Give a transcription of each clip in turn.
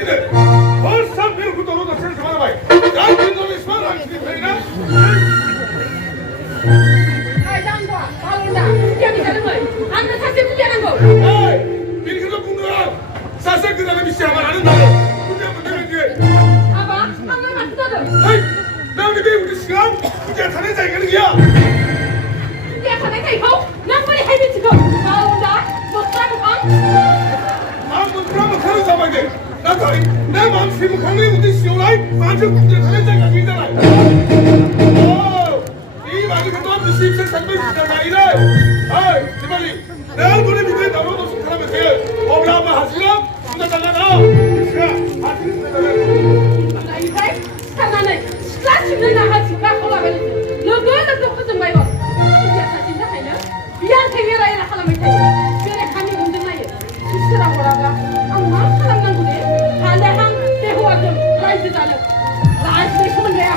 아니네. 벌써 미루고 떨어져 생각 하나봐요. 난 진정이 스마트한 기회나. 장과 나온다. 구경이 되는 걸. 안나 사실 구경한 거. 에이, 미리그도 분노야. 사실 그 사람이 시작만 하는 나로. 구경은 내가 뒤에. 아봐, 하나만 뜯어줘. 에이, 나 우리 배 우리 시간 구경 타는 자기가 이야. 구경 타는 자기가 남벌이 해비치고 나온다. 못 사고 아무 그러면 가는 사람에게 나 다리 내 마음 세고 강에 우리 시오라이 만주 구경 타는 자기가 이잖아. 이 말이 그동안 미시입생 상대 구경 아니래. 에이, 제발이 내가 너네 믿음에 나무도 속하면 돼. 어브라마 하시라 구경하잖아. 시가 하시는 나 이제 하나는 시가 죽는 하시가 홀라베르. 너도 무슨 말이고? 구경 사진도 하냐? 미안 생겨라이라 하나만 해. 그래 감이 운동나요. 시스라 뭐라가? 아마 하나만 그래. 반대항 대호와 좀 라이트 자는. 라이트 되면 돼요.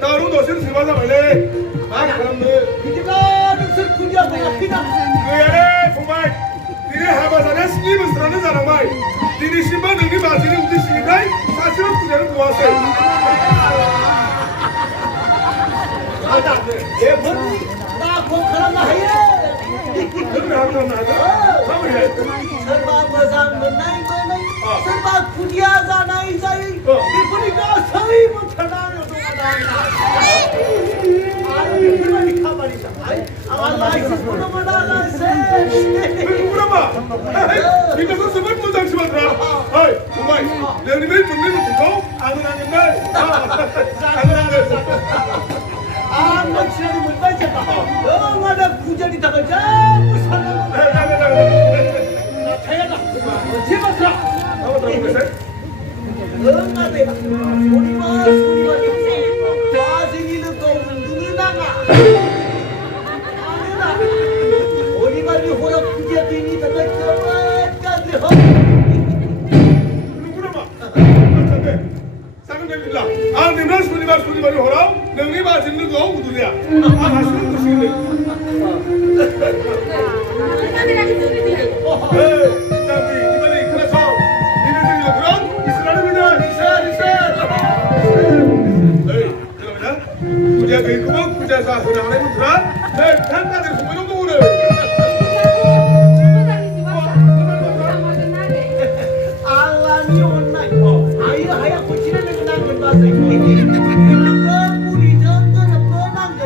따로 너시는 세마다 말래. 아, 그럼네. 이제가 무슨 군이야 뭐야 피나. 그래, 정말. 니네 하바사냐 스님은 쓰라는 사람 말. 니네 신발 너희 마시는 우리 신임라이 사실은 그대로 고왔어. 아다. 내 본이 나 고카란 나해. 그래 하면 나도. 가면 해. 설마 뭐상 너나이 뭐나이. 설마 군이야잖아 이 자이. 이 보니까 서이 못하나요. 아니 가만히서 알라이스 부르면 나가세 부르마 이것은 정말 무장심하더라 아이 정말 내 님의 분명히 듣고 아는 아닌데 아 지난해 못 봤잖아 너마다 구절이 다가 자꾸 살라고 나 타야다 제발 들어 응아대가 소리마 마생이는 또 눈이 나가 아니나 어디가니 호라 부지야 되니 다가 저까지 허 누구나마 상은 일라 아 님랑 소리마리 호라 능이 마시는 거 우두냐 아 하시는 것이네 이번에 그래서 니네들이 그럼 이스라엘입니다 부자 되고 부자사 소장을 해보더라. 내 단가들 소문이 오고는. 알람이 온나. 아이가 하얗고 지내는 난걸 봤어. 그런 물이 전거는 뻔한 거.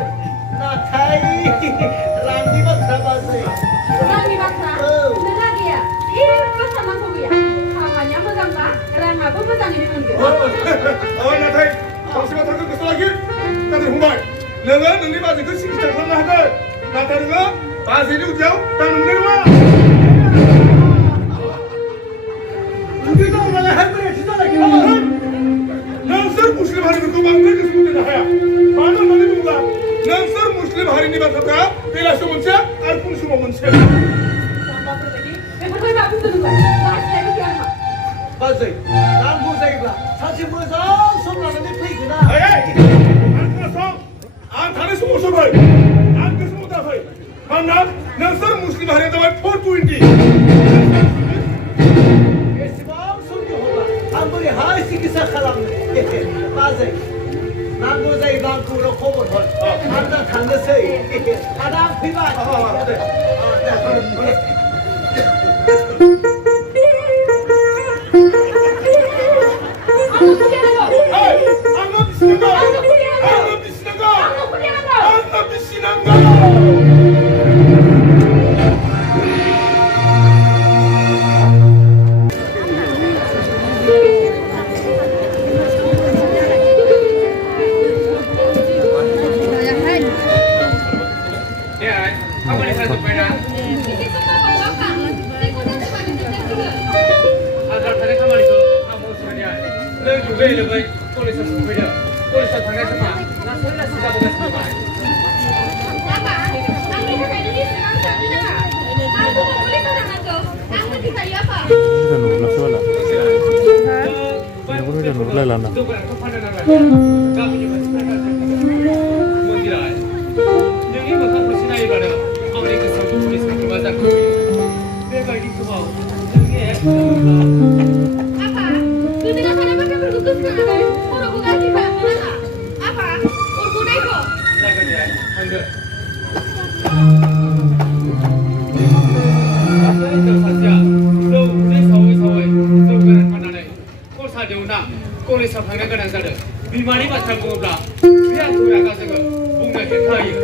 나 타이 랑기가 잡았어요. 랑기 박사. 누나기야. 이거 사만 거기야. 가만히 한번 잠가. 랑하고 부장이 되는 거. 나 타이 정신만 털고 그 쏘라기. 다들 정말 내가 능리 맞은 그 시기장 선나 하들 나타는 거 마세리 우지하고 나는 내려와 우리가 오늘 해보내 주잖아 넌서 무슬림 하리는 거 막내게 숨는다 하야 많은 말이 뭔가 넌서 무슬림 하리니 맞았다 내가 쇼문 채 알품 수목은 채 왜 나 붙는 거야? 나 이렇게 하는 거. 맞아요 난 무사이구나 사실 무사 손나는데 페이크나 안 타는 수모 소발 안 그래서 못 타서 만나 넌서 무슬림 하리는 말 포르투인디 예스방 손교호가 한번에 하시기 시작하라면 맞아요 난 무사이 방구로 호흡을 한다 당겼어요 하나 피가 लोबै कलेजाव सफैदों कलेजाव थांनाय समा लासै लासै जाबोगासिनो दं Apa? Ang may ini sekarang sabi na. Ako mo ulit na nako. Ang magkikaya apa? Kita nurla sola. Kita nurla lana. Kami juga sebenarnya mengira. Jadi bakal bersinai pada orang yang sanggup tulis kaki baca kopi. Mereka ini semua. Apa? Kita nak apa yang bergugus kerana orang bukan kita mana? Apa? Urut itu. Jangan ya, anda. कलेजाव थांनो गोनां जादों बिमानि बाथ्रा बुङोब्ला बे आंखौ रागा जोङो बुंनो हेंथायो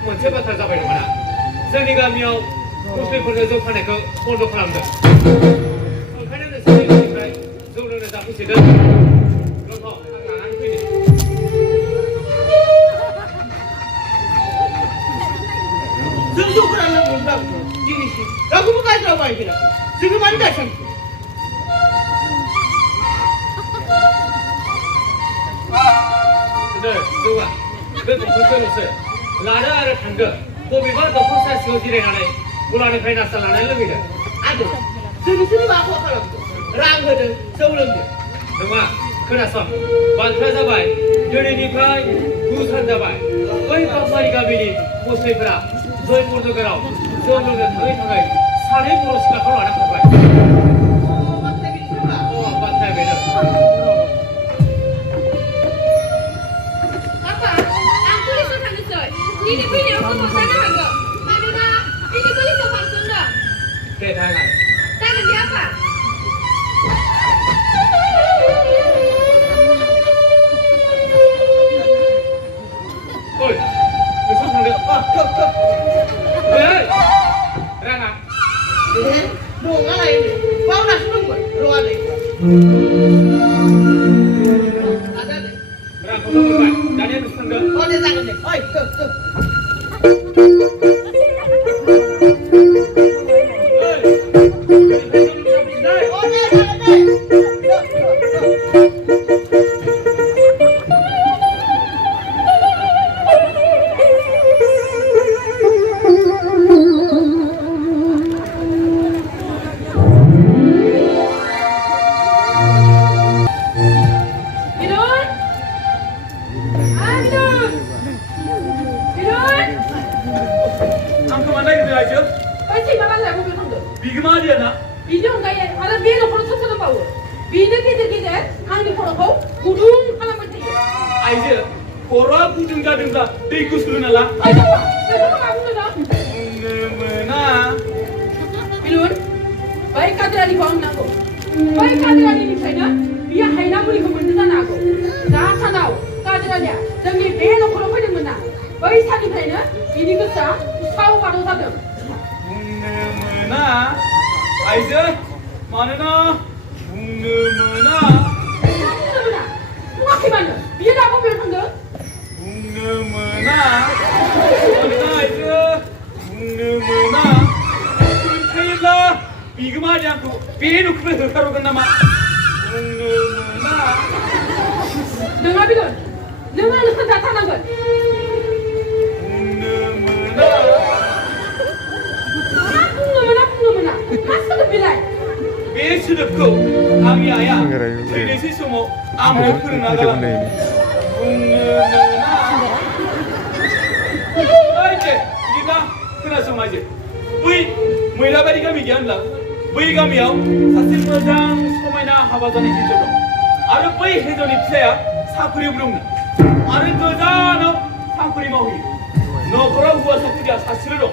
मोनसे बाथ्रा जाबाय नामा जोंनि गामियाव मुस्लिमफोरनो जौ फाननायखौ बन्द खालामदों ओंखायनो नोंसोरनिफ्राय जौ लोंनो जाफैसोदों रथ' आं लानानै फैदों जों जौफोरा लोंनो दिनैसिम रावखौबो गाज्रि बाहायफेराखै जोङो मानो दासानखो जौआ बे दंफांखौल'सो लानो आरो थांगो बबेबा दंफां सासेयाव जिरायनानै गलानिफ्राय नास्ता लानानै लोंहैदों आदो जों बिसोरनि माखौ खालामदों रां होदों जौ लोंदों नङा खोनासं बाथ्राया जाबाय दिनैनिफ्राय 9 सान जाबाय बै बामारि गामिनि मुस्लिमफोरा जय बरनगराव जौ लोंनो थाङै थाङै सानै बर' सिख्लाखौ लाना थांबाय बाथ्राया बेनो Ini punya aku mau sana harga. Mana? Ini kulit sopan Sunda. Tangan. Tangan dia apa? Oi, besok tangga. Ke. Rana. Dong ala ini. Kau nak nunggu? Roa deh. Ada deh. Berapa lama? Dari besok tangga. Oh dia tangan deh. Oi, ke. Nwlwbari गामि गैया होनब्ला बै गामियाव सासे मोजां समायना हाबा जानाय हिनजाव दं आरो बै हिनजावनि फिसाया साख्रियाव दं आरो गोजानाव साख्रि मावहैयो न'खराव हौवासा खुदिया सासेल' दं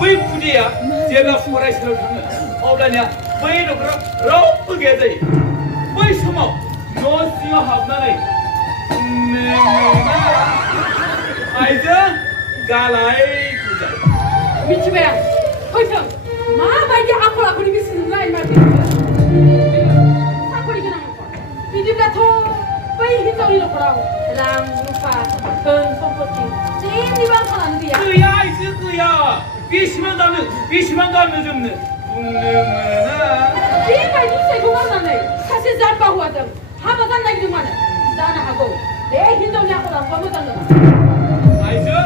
बै खुदिया जेब्ला फरायसालियाव थाङो अब्लानिया बै न'खराव रावबो गैया जायो बै समाव न' सिङाव हाबनानै आइजो गालाय गुजाय मिथिबाय आं फैथों माबायदि आखल आखुनि गोसो नोंलाय माथो साखरि गोनां न'खर बिदिब्लाथ' बै हिनजावनि न'खराव रां रुफा धोन सम्पति जेनिबो आंखालानो गैया गैया आइजो गैया बेसेबां गाननो जोमनो बुंनो मोना बेबायदि फिसाइखौ गारनानै सासे जाम्बा हौवाजों हाबा जानो नागिरदों मानो जानो हागौ बे हिनजावनि आखल आखुआ मोजां नङा आइजो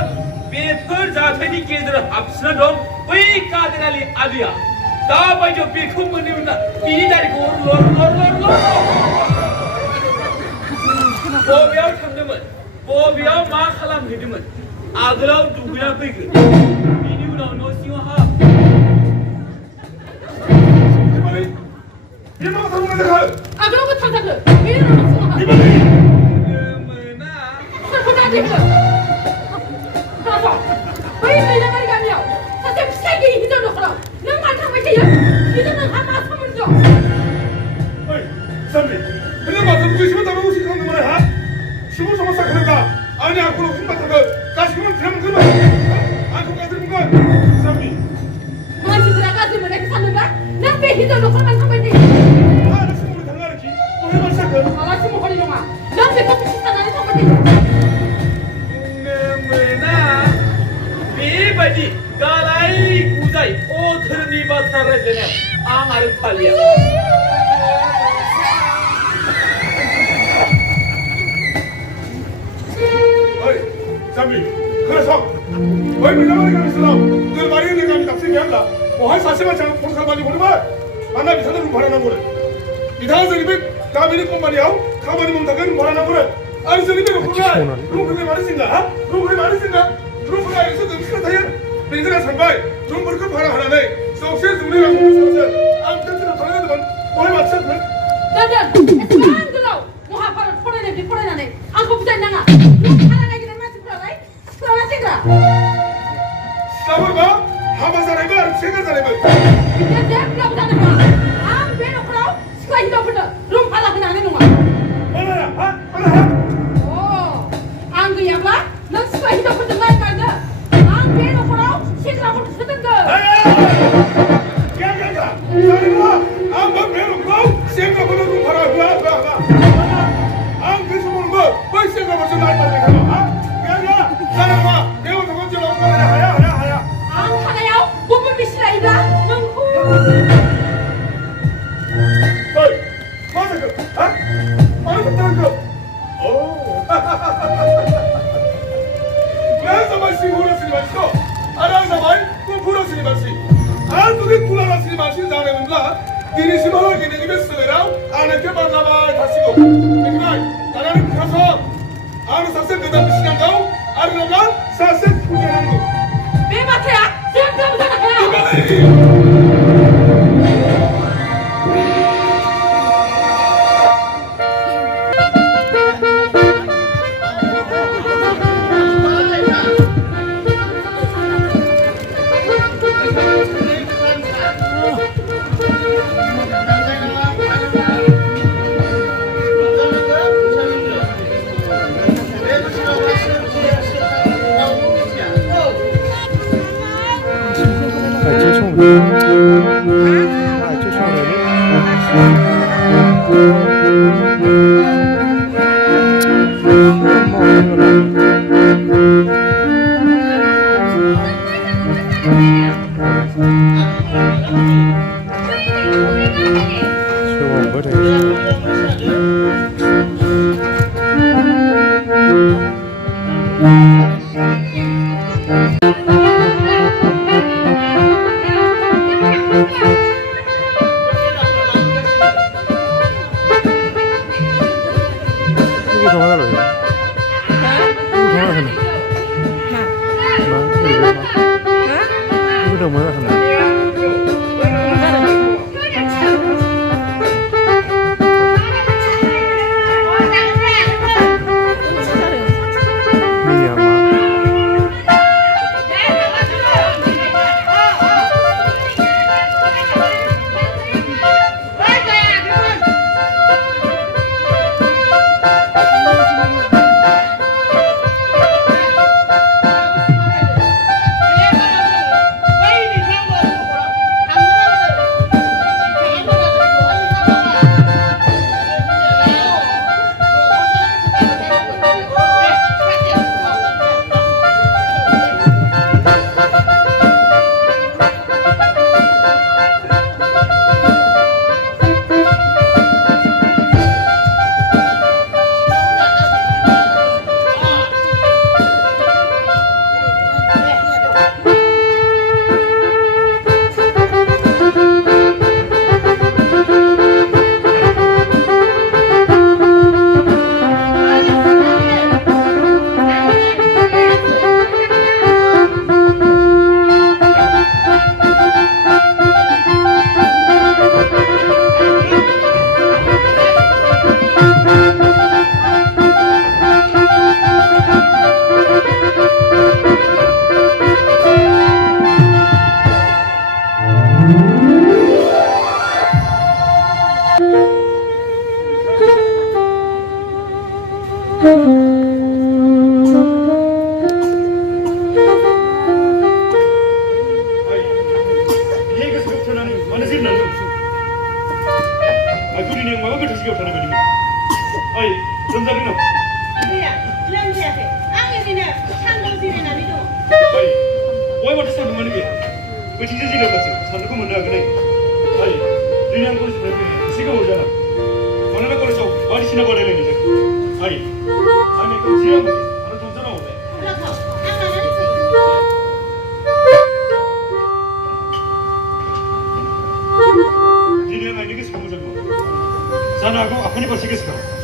बेफोर जाथायनि गेजेराव हाबसोना दं बै कादिनालि आदैया दा बायदियाव बेखौ मोननो मोना बिनि दारिखौ लर बबेयाव थांदोंमोन बबेयाव मा खालामहैदोंमोन आगोलाव दुगैना फैगोन बिनि उनाव न' सिङाव हाब आगोलावबो थांथारगोन बेनि उनाव न' सिङाव हाब मोना सोरखौ दादिखो बै दैलामारि गामियाव सासे फिसाइ गैयि हिनजाव न'खराव नों मानो थांबाय थायो बिजों नोंहा मा सोमोन्दो दं ओइ जाम्बि नों माथो दुगैसिबो दानो उसि खालामदों माने हा सुबुं समाजा खालामगा आंनि आखलाव बुंबाय थागोन गासिबो मोनथिना मोनगोन आंखौ गाज्रि बुंगोन जाम्बि मानसिफोरा गाज्रि मोननायखौ सानदोंब्ला नों बे हिनजाव न'खराव मानो थांबाय थायो आलासि महरै थाङो आरोखि बहाय मानसि जाखो आलासि महरै नङा नों बेखौ बिसि साननानै थांबाय थायो मोना बेबायदि गालाय गुजाय धोरोमनि बाथ्रा रायज्लायनायाव आं आरो फालिया ओइ जाम्बि खोनासं बै दैलामारि गामि सेराव नलबारि होननाय गामि दाबसे गैया होनब्ला बहाय सासे मानसिया फन खालामनानै हरोमोन मानोना बिथांनो रुम भारा नांगौनो बिथाङा जोंनि बे गामिनि कम्पानियाव खामानि मावनो थाखाय रुम भारा नांगौनो आरो जोंनि बे न'खराव रुमफोरनि मानो जिंगा हा रुमफोरनि मानो जिंगा रुमफोरा एसे गोनांथिना थायो बेनिखायनो आं सानबाय रुमफोरखौ भारा होनानै जौसे जौनै रां मोनोसो आं बिथांजों थांनो जादोंमोन बहाय मानसि जाखो एसेबां गोलाव महाभारत फरायनाय बे फरायनानै आंखौ बुजायनो नाङा रुम भारा नागिरनाय मानसिफोरालाय सिख्लाना सेंग्रा सिख्लाफोरबा हाबा जानायबो आरो सेंग्रा जानायबो बिदिया जेब्लाबो जानो हाया आं बे न'खराव सिख्ला हिनजावफोरनो रुम भारा होनो हानाय नङा आं गैयाब्ला नों सिख्ला हिनजावफोरजों नायबायनो आं बे न'खराव सेंग्राफोरखौसो दोनगोन आंबो बे न'खराव सेंग्राफोरनो रुम भारा होआ आं बे समावबो बै सेंग्राफोरजों नायबाय थागोन गैया जानाय नङा बे गथ'खौ जेराव फरायनो हाया आं थानायाव गुबुन बिसि लायोब्ला नोंखौ ओइ मा जाखो हा मानो थांखो नों जाबाय सिंहरासिनि मानसिखौ आरो आं जाबाय गुफुरासिनि मानसि आं जुदि तुलारासिनि मानसि जानायमोनब्ला दिनैसिमहालागै नोंनि बे सोलेराव आंनोखे बारलाबाय थासिगौ मिथिबाय दाना नों खोनासं आंनो सासे गोदान बिसि नांगौ आरो नोंना सासे खुदिया नांगौ बे बाथ्राया जेब्लाबो जानो हाया सिगाङाव थानाय बायदिमोन ओइ लोमजादों नामा गैया लोमजायाखै आं ओरैनो सान्दुं जिरायनानै दङ ओइ बहाय माथो सान्दुङानो गैया बैथिंसो जिरायब्लासो सान्दुंखौ मोननो हागोन ओइ दिनै आं कलेजनिफ्राय फैनाया एसे गोबाव जाना मानोना कलेजाव बायदिसिना बादायलायनाय जादों ओइ आं एकखौ जिरायनांगौ आरो रंजानांगौ रथ' आं लानानै फैयो दिनै आं आइनि गोसोखौ मोजां मोनो जानो हागौ आफानि फारसे गोसोखाङो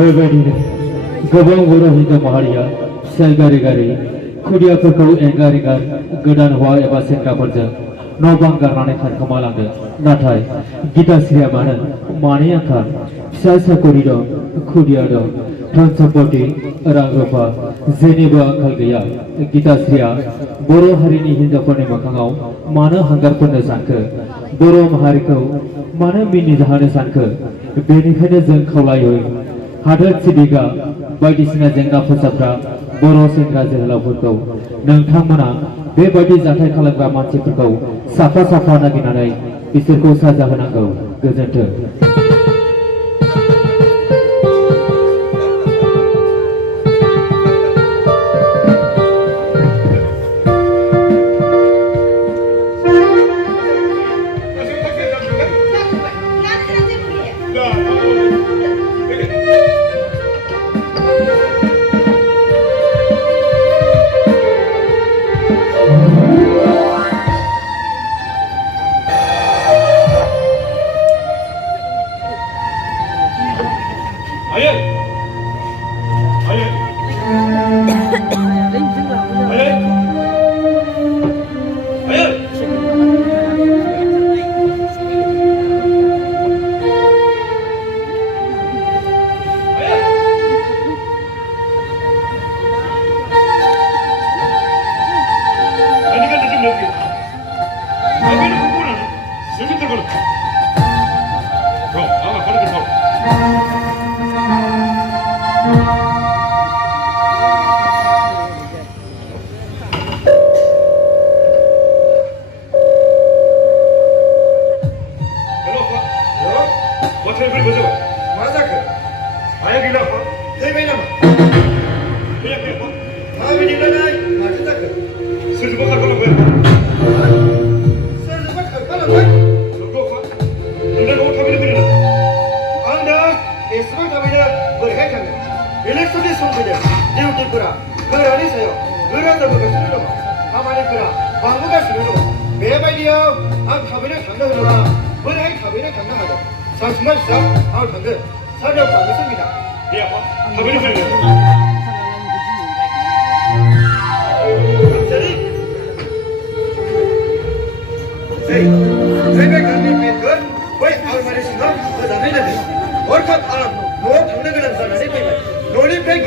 बेबायदिनो गोबां बर' हिन्जाव माहारिया फिसाय गारि गारि खुदियाफोरखौ एंगार एंगार गोदान हौवा एबा सेंग्राफोरजों न' बां गारनानै खारखोमालांदों नाथाय गीताश्रीया मानि आंखाल फिसा साकरि दं खुदिया दं धन सम्पति रां रुफा जेनिबो आंखाल गैया गीताश्रीया बर' हारिनि हिन्जावफोरनि मोखाङाव मानो हांगार फोननो सानखो बर' माहारिखौ मानो मिनिजाहोनो सानखो बेनिखायनो जों खावलायो हादोर सिबिग्रा बायदिसिना जेंना फोसाबग्रा बर' सेंग्रा जोहोलावफोरखौ नोंथांमोना बेबायदि जाथाय खालामग्रा मानसिफोरखौ साफा साफा नागिरनानै बिसोरखौ साजा होनांगौ गोजोन्थों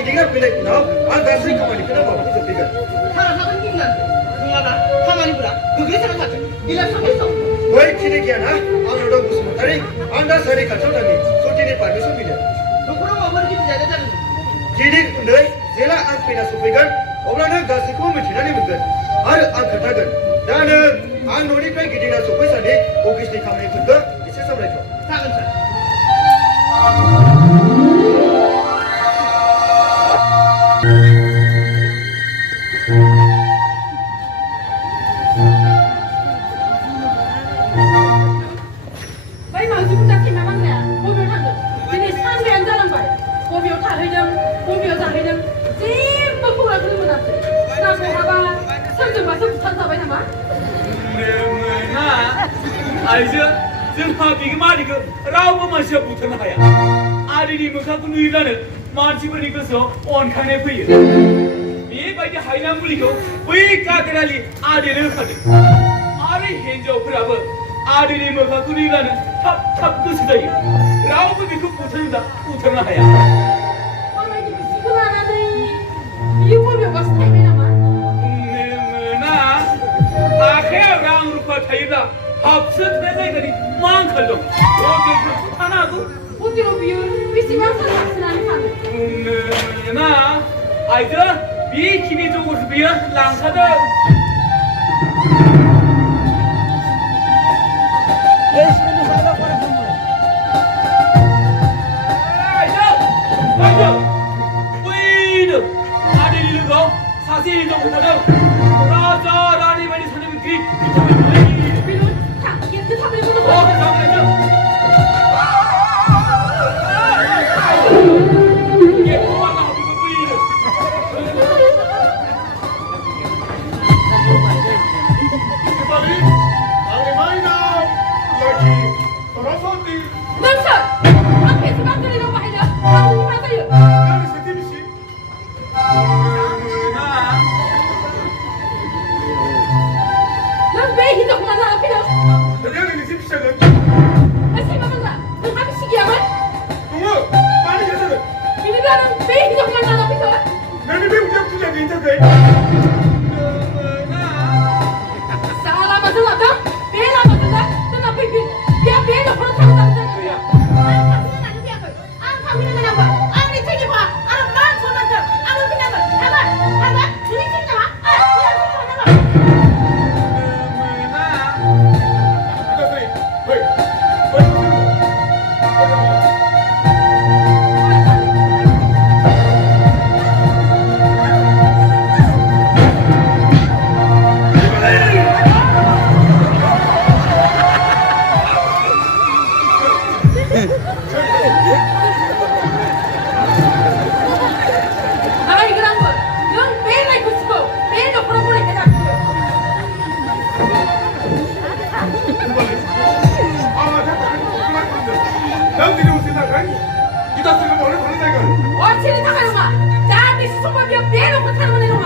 गिदिंना फैनाय उनाव आं गासै खामानिखौनो मावनानै जोबफैगोन सारा साथाम गिंना नङाना खामानिफोरा गोग्लैसोना थागोन बिला सानैसो बै खिनि गियाना आंनाव दं बसुमतारी आं दा सारि खाथियाव थांनि सुटिनि पारमिसन बिनो न'खराव माबाफोर गिदिर जायगा जागोन गिदिर उन्दै जेला आं फैना सफैगोन अब्लानो गासैखौबो मिथिनानै मोनगोन आरो आं खोन्थागोन दा नों आं न'निफ्राय गिदिंना सफैसान्दि अफिसनि खामानिफोरखौ एसे सामलायथ' जागोन सार बै मावजिखौ दा थेमा बांग्राया बबेयाव थांदों दिनै सानबायानो जालांबाय बबेयाव थाहैदों बबेयाव जाहैदों जेबो खौरांखौनो मोनासै ना बहाबा सोरजोंबासो बुथारजाबाय नामा मोना आइजो जोंहा बिगोमानिखौ रावबो मानसिया बुथारनो हाया आरिनि मोखांखौ नुयोब्लानो मानसिफोरनि गोसोआव अनखांनाय फैयो बेबायदि हायना मुलिखौ बै काकेरालि आदैनो होखादों आरो हिन्जावफोराबो आदैनि मोखांखौ नुयोब्लानो थाब थाब गोसो जायो रावबो बेखौ बुथारनो हाया माबायदि बिसिखौ लानानै बियो बबेयावबासो थाहैबाय नामा मोना आखायाव रां रुफा थायोब्ला हाबसो थानाय जायगानि मा आंखाल दं हटेलफोरखौ थानो हागौ हटेलाव बियो बेसेबां सान हाबसोनानै थानो मोना आइजो बेखिनि जगरखौ बियो लांखादों बैनो आदैनि लोगोआव सासे हिनजावखौ थादों राजा रानि बायदि सानो बिदि बेनो थांखियासो थाबैनो दङ नोंसोर आं बेसेबां गोलाव बाहायनो आंनि मा जायो नों बे हिनजावखौ मा जाना फैदों सैमा बांग्रा नोंहा बिसि गैयामोन बिदिब्ला नों बे हिनजावखौ मा जाना फैखो जा लामाजों लादों बे लामाजोंनो जोंना फैफिन बे न'खराव थांनो जागोन आं थांफिननो मोनामोन आंनि थैनिखौ आरो मान सनमानखौ आङो फैनांगोन थांगोन नोंनि थैनि नामा 어찌를 당하는가? 나한테 수송법이야 빼놓고 타는 놈아.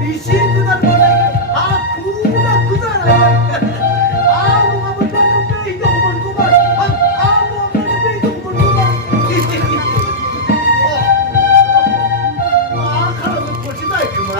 미신 그날 보내게 구나 그날 아무가 못하는데 이거 몰고만 아무 없는데 이거 몰고만 가라고 보지 마 그만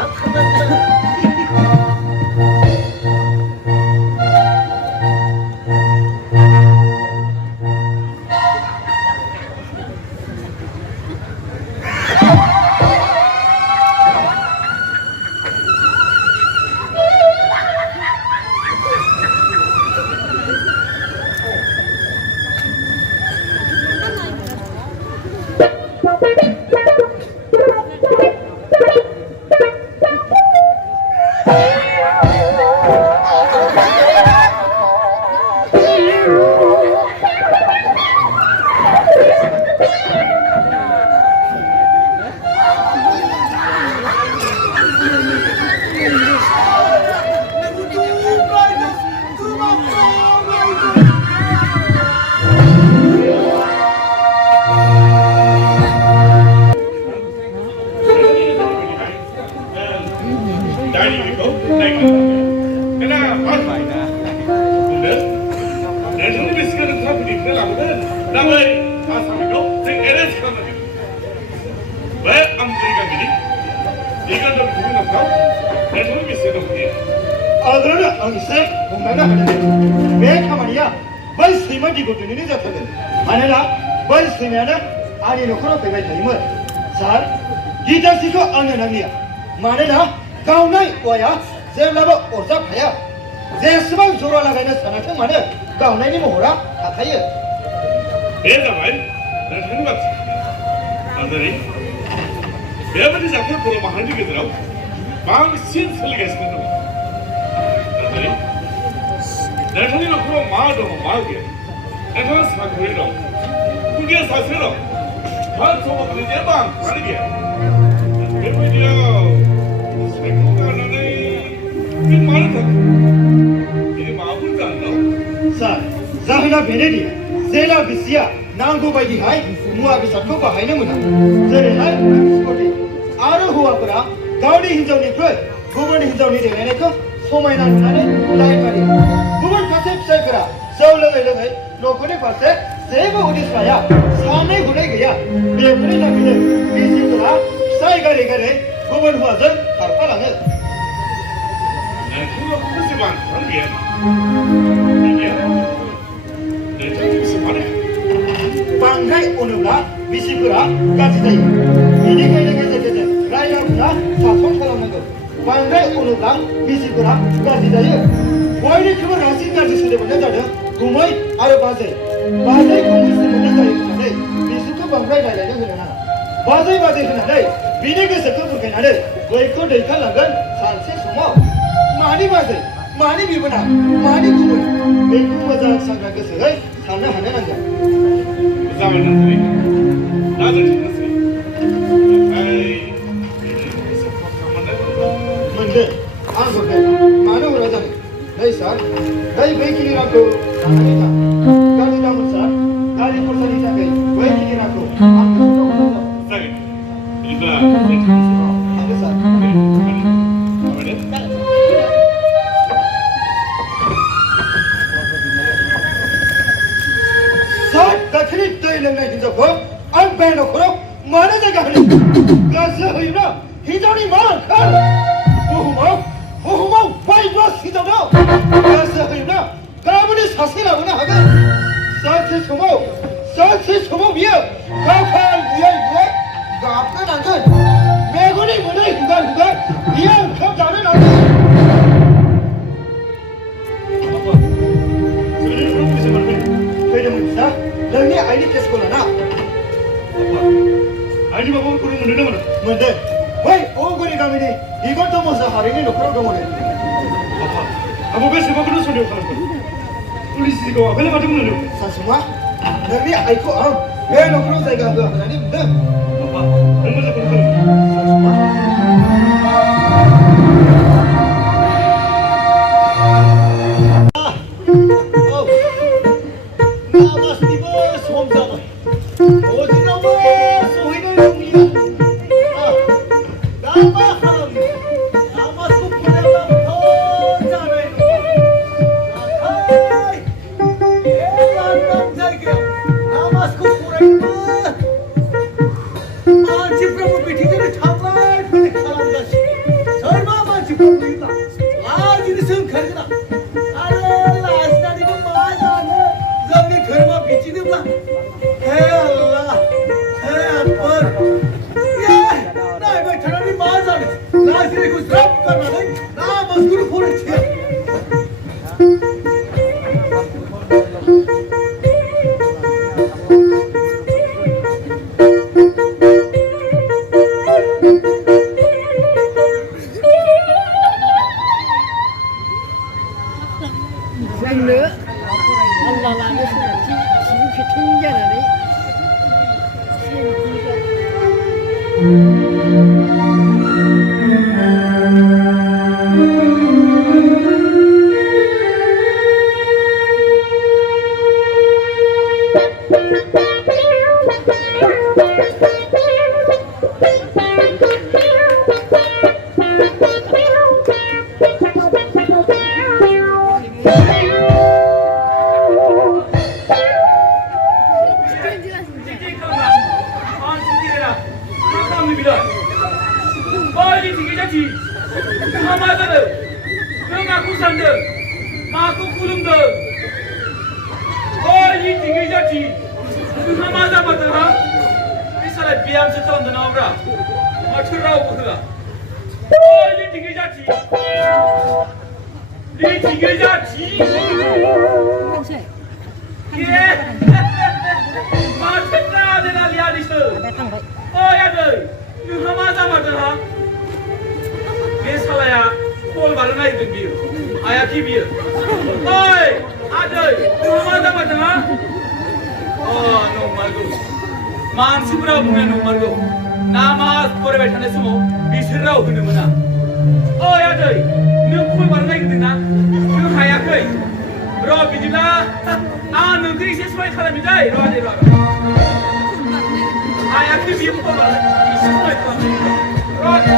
मानोना गावनाय औवाया जेब्लाबो अरजाबखाया जेसेबां जरा लागायनो सानाथों मानो गावनायनि महरा थाखायो बे जाबाय नोंथांनि बाथ्रा नाथाय बेबायदि जाथाया बर' माहारिनि गेजेराव बांसिन सोलिगासिनो दङ नाथाय नोंथांनि न'खराव मा दङ मा गैया नोंथाङा साख्रि दं खुदिया सासे दं मान सम्पदनि जेबो आंखाल गैया बेबायदियाव सायख' गारनानै जों मानो थाङो बिदि माबाफोर जाहोन दं सार जाहोना बेनोदि जेला बिसिया नांगौ बायदिहाय मुवा बेसादखौ बाहायनो मोना जेरैहाय स्कुटि आरो हौवाफोरा गावनि हिनजावनिख्रुइ गुबुन हिनजावनि देलायनायखौ समायना नुनानै लाइन मारियो गुबुन फारसे फिसाइफोरा जौ लोङै लोङै न'खरनि फारसे जेबो उदिस लाया साननाय हनाय गैया बेफोरनि थाखायनो बिसिफोरा फिसाइ गारै गारै गुबुन हौवाजों खारफालाङो नोंथाङा जेबो आंखाल गैया नोंथांनि गोसो मानो बांद्राय अनोब्ला बिसिफोरा गाज्रि जायो बेनिखायनो गेजेर गेजेर रायला बुंना सासन खालामनांगौ बांद्राय अनोब्ला बिसिफोरा गाज्रि जायो बयनिख्रुइबो रासिन गाज्रि सोदोबानो जादों गुमै आरो बाजै गुमै सोमोन्दो जायो होननानै बिसोरखौ बांद्राय रायलायनो होनो नाङा बाजै होननानै बिनि गोसोखौ बुरखायनानै बैखौ दैखांलांगोन सानसे समाव मानि बाजै मानि बिबोनां मानि गुमै बेखौ मोजां सांग्रां गोसोयै साननो हानो नांगोन जाबाय नाथाय दा दोनथ'नोसै नाथाय मोनदों आं हरदों मानो हरा जानो नै सार नै बैखिनि रांखौ लानानै था गाज्रि दामोन सार गारि खरसानि थाखाय बैखिनि रांखौ आं गोसोआव हरनाय जागोन बिदिब्ला दोनथ'नोसै थाङो सार सार गाइखेरनि दै लोंनाय हिनजावखौ आं बे न'खराव मानो जायगा होनो गाज्रि होयोब्ला हिनजावनि मा ओंखार बुहुमाव बायब्लास हिनजाव दं गाज्रि होयोब्ला गाबोननो सासे लाबोनो हागोन सानसे समाव बियो खाफाल बुयै गाबनो नांगोन मेगननि मोदै हुगार बियो ओंखाम जानो नांगोन फैदोंमोन फिसा नोंनि आइनि केसखौ लाना आइनि माबाफोर खौरां मोनदों ना मोनदों बै अगुरि गामिनि बिगत मोसाहारिनि न'खराव दङ आंबो बे सेबाखौनो सन्देह खालामगोन पुलिसखौ आगोल माथो बुंनो सानसुमा नोंनि आइखौ आं बे न'खराव जायगा होआ होननानै बुंदों नों मोजांखौनो खालाम सानसुमा नामासनिबो सम जाबाय अजिनावबो सहैनो रोंलिया दा मा खालामनो 집합니다. 라지는 성카리구나. 아래 라지나니고 마야네. 저기 걸마 비치는 봐. 해알라. 해알벌. 예. 나 이거 저놈이 마자네. 라지를 그 스랍 가나는 나 머스크로 보를 치. मानसिफोरा बुंनाय नंमारगौ नामाज फरायबाय थानाय समाव बिसोर राव होनो मोना ओइ आदै नों खबर बारनो नागिरदों ना नों हायाखै र' बिदिब्ला आं नोंखौ एसे सहाय खालामनि दै र' आदै र' हायाखै बियो खबर बारनो एसे सहाय खालामनि र' आदै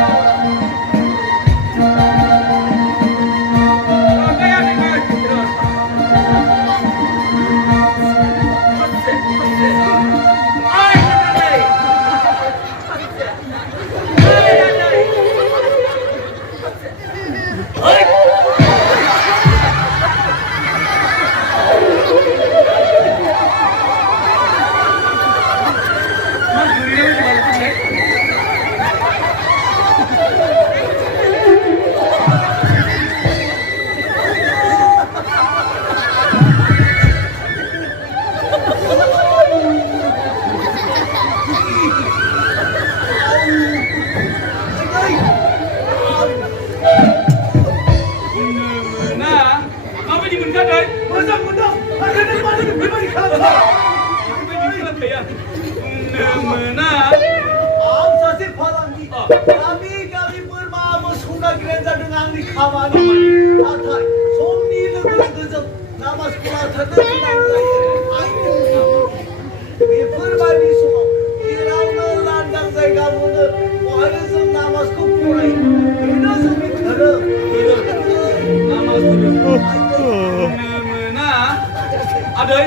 आदै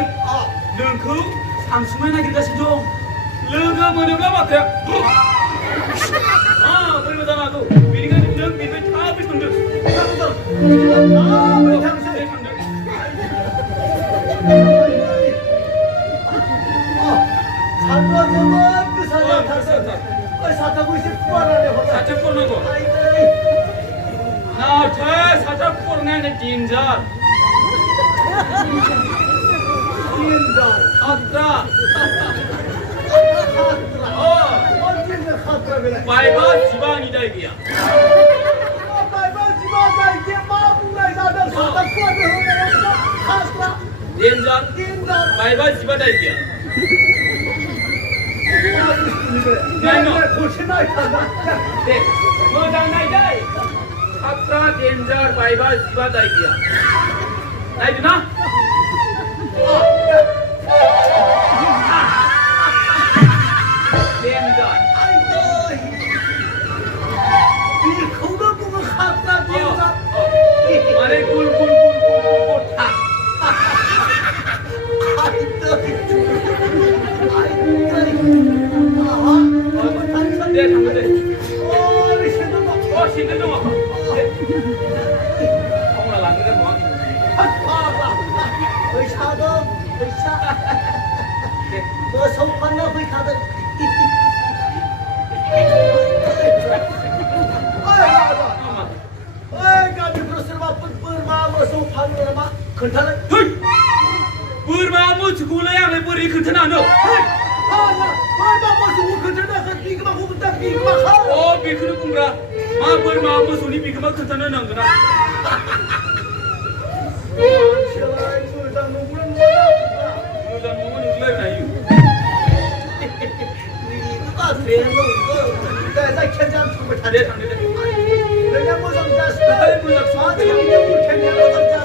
नोंखौ सानसुमै नागिरगासिनो दं लोगो मोनोब्ला माथो बोरै मोजां हागौ बेनिखायनो नों बेनिफ्राय थाबै थांदो सानदुङा जोबोद गोसा जाथारदों साथाखौ एसे फुवारनानै हर साथा फुवारनांगौ नाथाय साथा फुवारनायानो डेन्जार खात्रा बायबा जिबानि दाय गैया डेन्जार बायबा जिबा दाय गैया दे मोजां नायदै खात्रा डेन्जार बायबा जिबा दाय गैया नायदो ना डेन्जार बेखौनो बुङो खात्रा डेन्जार माने गुल गुल गुल गुल गथा दे थांदो दे सिन्दुर दङ सिन्दुर दङ 어머나 랑그가 뭐 하는 건데? 의사도 의사 뭐 성판나 의사도 가지 그렇으면 뿔마 뭐 성판으로 막 근타는 헐! 뿔마 뭐 죽을래 양을 뿔이 근타나노? 하나 뿔마 뭐 죽을 근타나 비그마 후부터 비그마 하 비그는 꿈라 마 뿔마 뭐 손이 비그마 근타나 나는구나 저장 농구는 뭐야 요즘 몸은 울려나요 누가 되는 거 내가 견장 두고 다 내 당근에 그냥 뭐 성자 아이 몰라 아 저기 우리 그냥 뭐 성자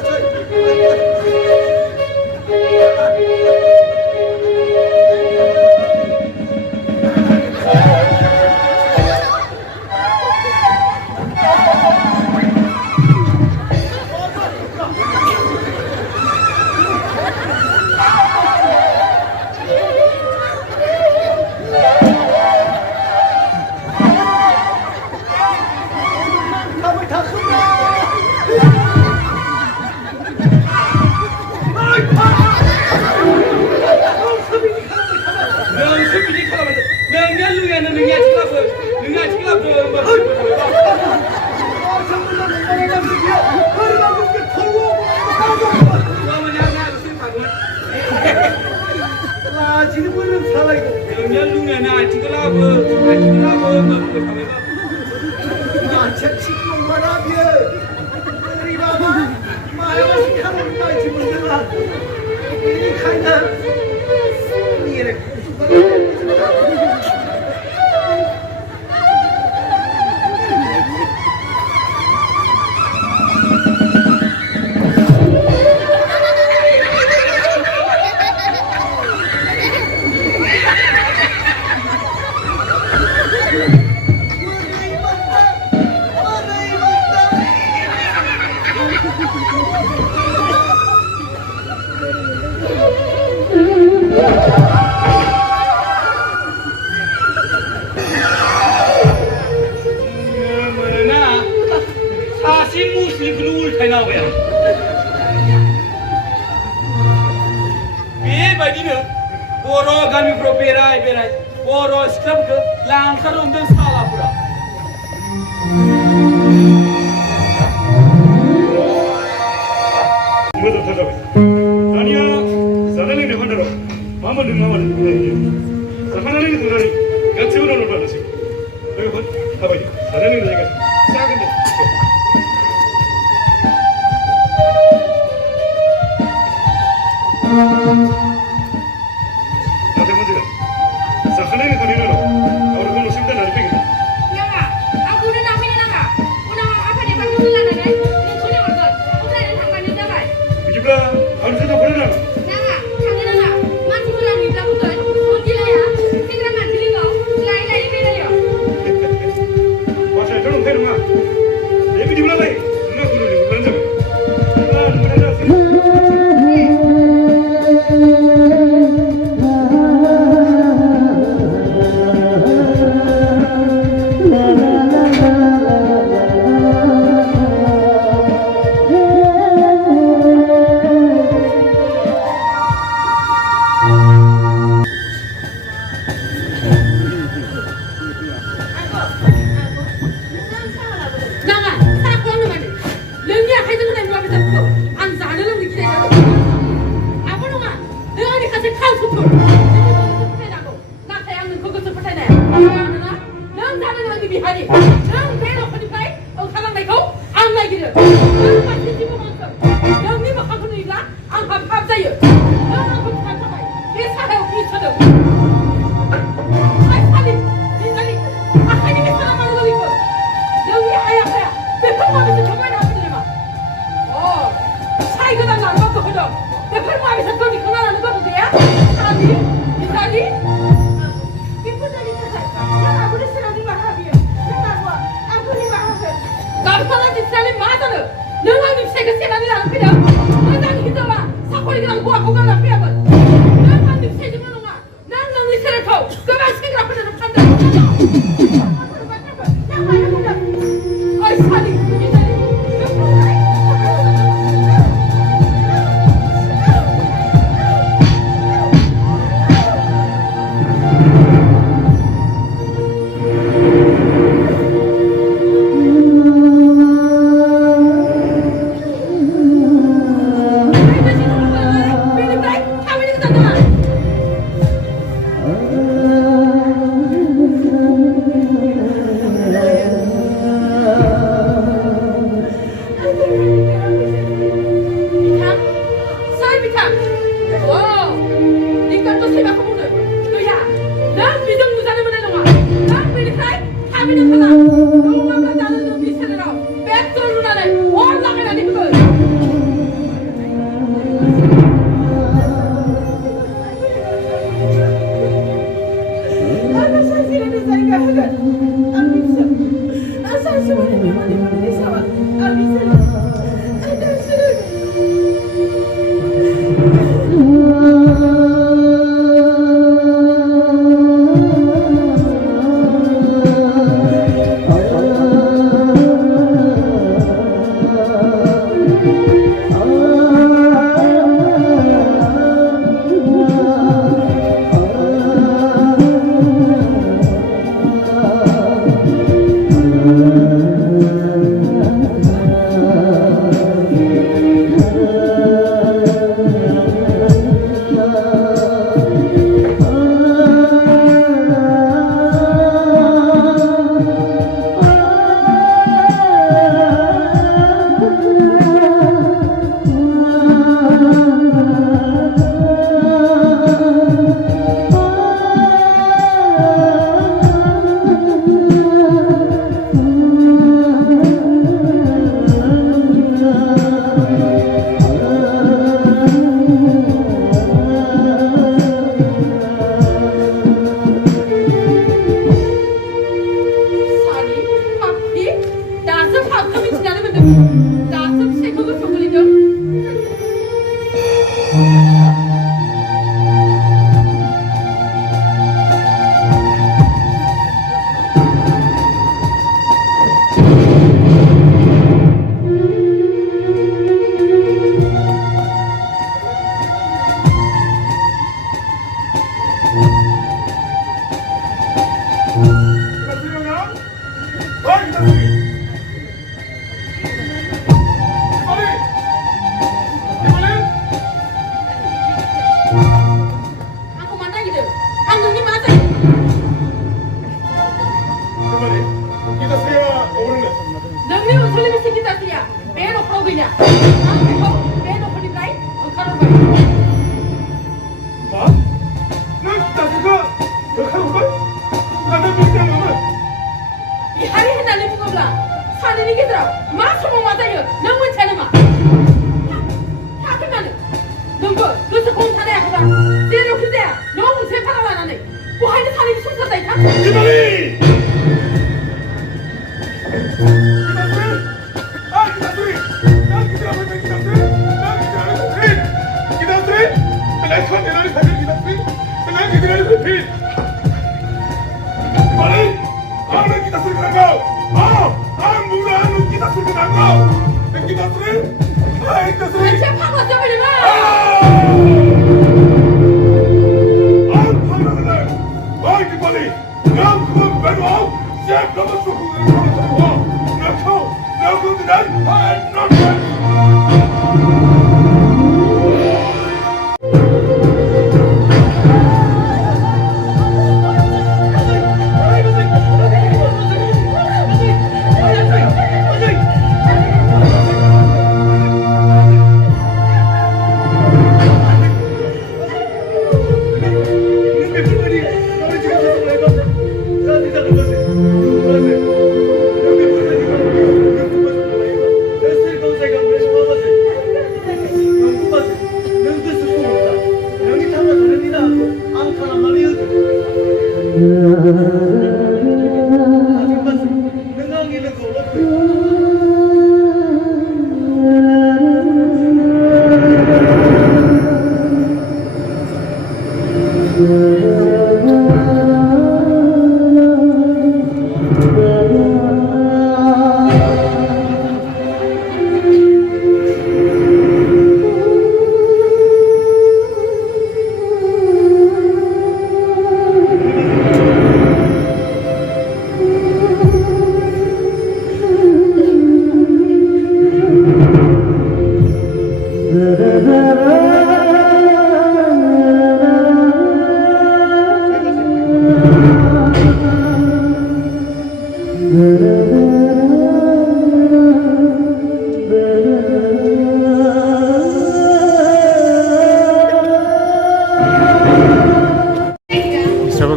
Ay, Sally,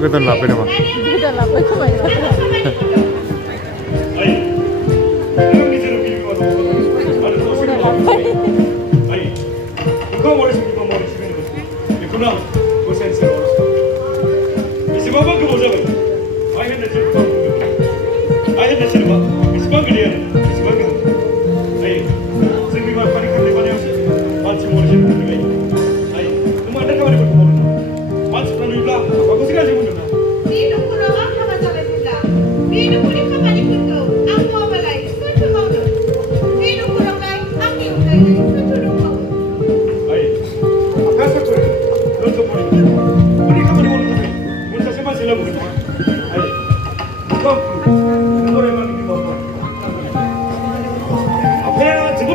गोदान लाबोबाय नामा? गोदान लाबोबाय खोमा बेसेबांबा गोबाव जाबाय आइ होननाय सोरबा बेसेबां गोदैयानो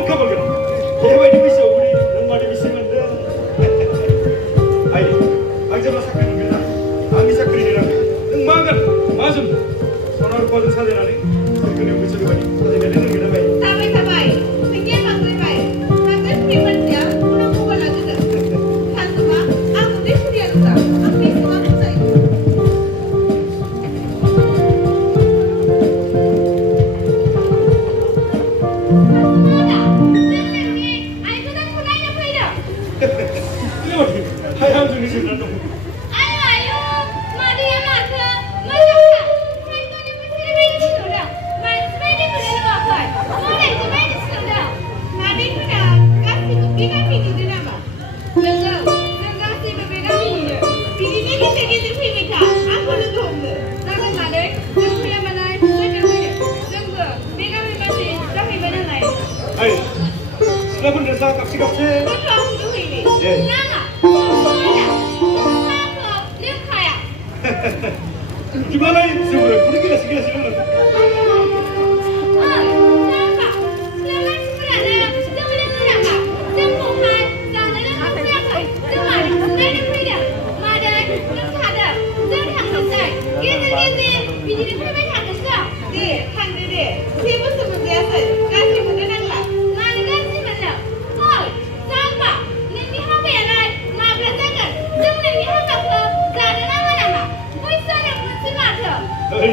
खाफाल गोनां बेबायदि बैसोआव बोरै नों मादै बिसि मोनदों आइ आं जेब्ला साख्रि मोनगोन ना आंनि साख्रिनि रां नों मा गान मा जोम सना रुफाजों साजायनानै सोरगोनियाव बैसो बेबायदि साजायनानै दोनगोन ना बाय थाबाय फैसाया बांद्रायबाय हागोन बे मानसिया उनाव मबाइल लागोन सानसुमा आं उन्दै खुदिया गोजा आं बेसेबां बुजायो हाय आं जोंनि जिरायनानै दं आयु आयु मादैया माथो मोजांखा साइकलनि बोसोर बायदि सिनौदों मानसि बायदि मोनलाङाखै मरायसो बायदि सिनौदों मादैफोरा गासिबो बे गामिनिनो नामा नोंगौ जों गासैबो बे गामिनिनो बिदिनो गेजेर गेजेर फैबाय था आंखौ लोगो हमनो जागोन मादै जों फैयाबालाय लोगो फैनो जोंबो बे गामि मानसि जाहैबाय नालाय आइ सिख्लाफोरनो साहा कापसे गथ' आं फुदुंहैनि नाङा बिदिबालाय जोंबो खुदै गिलासि गिलासि लोंनांगौ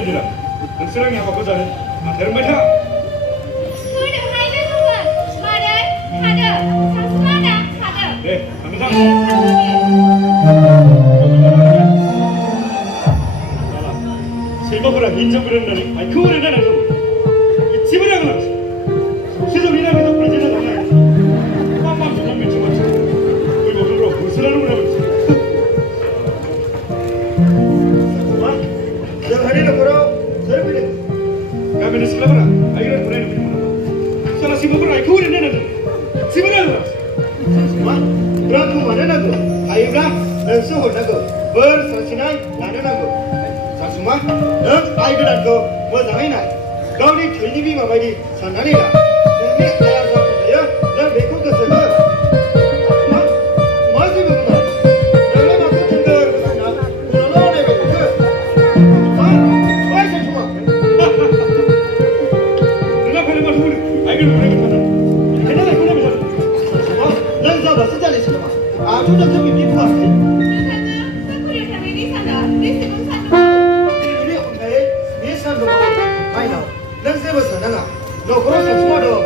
दिना नोंसोर आंनि हाबाखौ जानो माथायरबाय था फैदोंहाय लोगोफोर मादै थादो सानसुमा दा थादो दे थांनो थां सैमाफोरा हिनजाव गोदान होननानै आइखौ ओरैनो नायनांगौ एसेबो नांगौ सिजौनि नामै दं बिदिनो थांनाय मा मा जुनार मोनसे मानसि गय बथलफ्राव होसोनानै मोना मोनसे जोंहानि न'खराव सोर फैदों गामिनि सिख्लाफोरा आइनो फरायनो फैदोंमोन सोरबा सैमाफोरा आइखौ ओरैनो नायनांगौ जेबो नांगौ मा रांखौ मानो नांगौ हायोब्ला नोंसो हरनांगौ बोर सारस्रिनाय लानो नांगौ सानसुमा नों आइ गोदानखौ मोजाङै नाय गावनि थैनि बिमा बायदि साननानै ला नोंनि आइया जाबाय थायो नों बेखौ गोसो हो मा जेबो बुङा नोंलाय माखौ थोंगोर गोसोना उनावल' नायबाय थाखो जाबासो जालायसै नामा आंथ' नोंखौ बिब्दि बुङाखै साख्रियाव थानायनि साना बेसेबां सानदों बेनि अनगायै बे सानदुङाव माइनाव नों जेबो साननाङा न'खराव सानसुमा दं